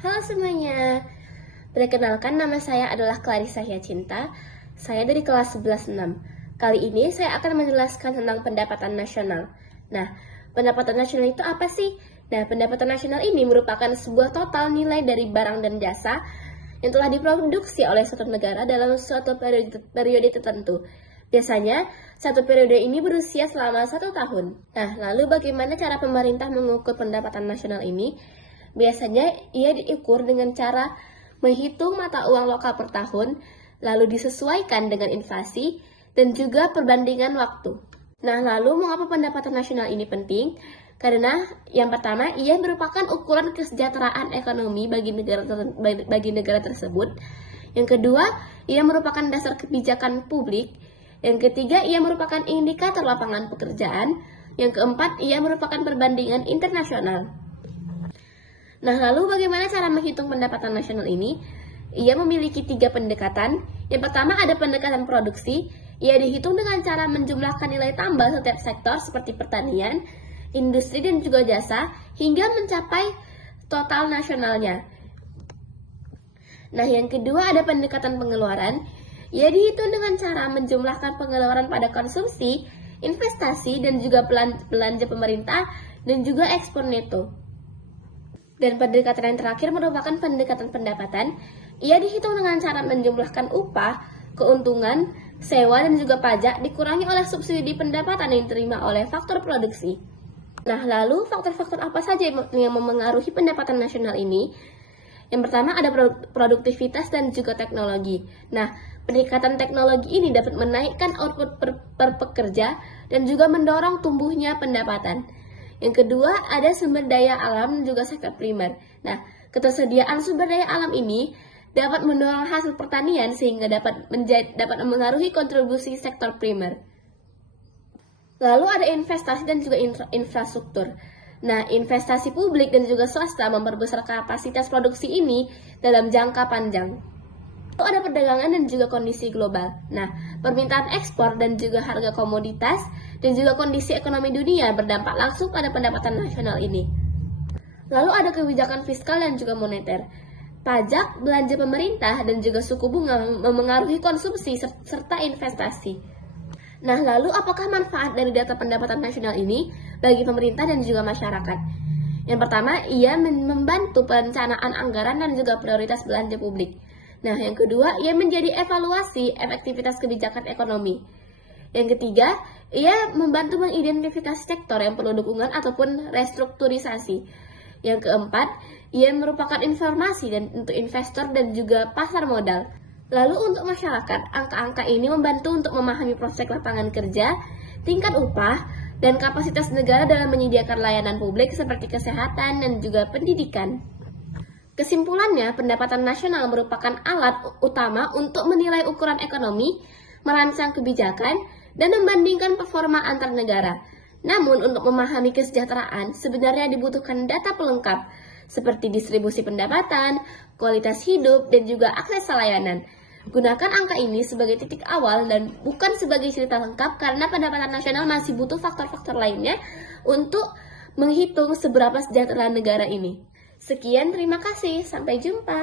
Halo semuanya, perkenalkan nama saya adalah Clarissa Hyacinta. Saya dari kelas 11-6. Kali ini saya akan menjelaskan tentang pendapatan nasional. Nah, pendapatan nasional itu apa sih? Nah, pendapatan nasional ini merupakan sebuah total nilai dari barang dan jasa yang telah diproduksi oleh suatu negara dalam suatu periode tertentu. Biasanya, satu periode ini berusia selama 1 tahun. Nah, lalu bagaimana cara pemerintah mengukur pendapatan nasional ini? Biasanya ia diukur dengan cara menghitung mata uang lokal per tahun, lalu disesuaikan dengan inflasi, dan juga perbandingan waktu. Nah, lalu mengapa pendapatan nasional ini penting? Karena yang pertama, ia merupakan ukuran kesejahteraan ekonomi bagi negara tersebut. Yang kedua, ia merupakan dasar kebijakan publik. Yang ketiga, ia merupakan indikator lapangan pekerjaan. Yang keempat, ia merupakan perbandingan internasional. Nah, lalu bagaimana cara menghitung pendapatan nasional ini? Ia memiliki 3 pendekatan. Yang pertama ada pendekatan produksi. Ia dihitung dengan cara menjumlahkan nilai tambah setiap sektor seperti pertanian, industri, dan juga jasa hingga mencapai total nasionalnya. Nah, yang kedua ada pendekatan pengeluaran. Ia dihitung dengan cara menjumlahkan pengeluaran pada konsumsi, investasi, dan juga belanja pemerintah, dan juga ekspor neto. Dan pendekatan yang terakhir merupakan pendekatan pendapatan. Ia dihitung dengan cara menjumlahkan upah, keuntungan, sewa, dan juga pajak dikurangi oleh subsidi pendapatan yang diterima oleh faktor produksi. Nah, lalu faktor-faktor apa saja yang memengaruhi pendapatan nasional ini? Yang pertama ada produktivitas dan juga teknologi. Nah, peningkatan teknologi ini dapat menaikkan output per pekerja dan juga mendorong tumbuhnya pendapatan. Yang kedua, ada sumber daya alam dan juga sektor primer. Nah, ketersediaan sumber daya alam ini dapat mendorong hasil pertanian sehingga dapat mengaruhi kontribusi sektor primer. Lalu ada investasi dan juga infrastruktur. Nah, investasi publik dan juga swasta memperbesar kapasitas produksi ini dalam jangka panjang. Lalu ada perdagangan dan juga kondisi global. Nah, permintaan ekspor dan juga harga komoditas dan juga kondisi ekonomi dunia berdampak langsung pada pendapatan nasional ini. Lalu ada kebijakan fiskal dan juga moneter. Pajak, belanja pemerintah, dan juga suku bunga memengaruhi konsumsi serta investasi. Nah, lalu apakah manfaat dari data pendapatan nasional ini bagi pemerintah dan juga masyarakat? Yang pertama, ia membantu perencanaan anggaran dan juga prioritas belanja publik. Nah, yang kedua, ia menjadi evaluasi efektivitas kebijakan ekonomi. Yang ketiga, ia membantu mengidentifikasi sektor yang perlu dukungan ataupun restrukturisasi. Yang keempat, ia merupakan informasi untuk investor dan juga pasar modal. Lalu untuk masyarakat, angka-angka ini membantu untuk memahami prospek lapangan kerja, tingkat upah, dan kapasitas negara dalam menyediakan layanan publik seperti kesehatan dan juga pendidikan. Kesimpulannya, pendapatan nasional merupakan alat utama untuk menilai ukuran ekonomi, merancang kebijakan, dan membandingkan performa antar negara. Namun, untuk memahami kesejahteraan, sebenarnya dibutuhkan data pelengkap, seperti distribusi pendapatan, kualitas hidup, dan juga akses layanan. Gunakan angka ini sebagai titik awal dan bukan sebagai cerita lengkap karena pendapatan nasional masih butuh faktor-faktor lainnya untuk menghitung seberapa sejahtera negara ini. Sekian, terima kasih. Sampai jumpa.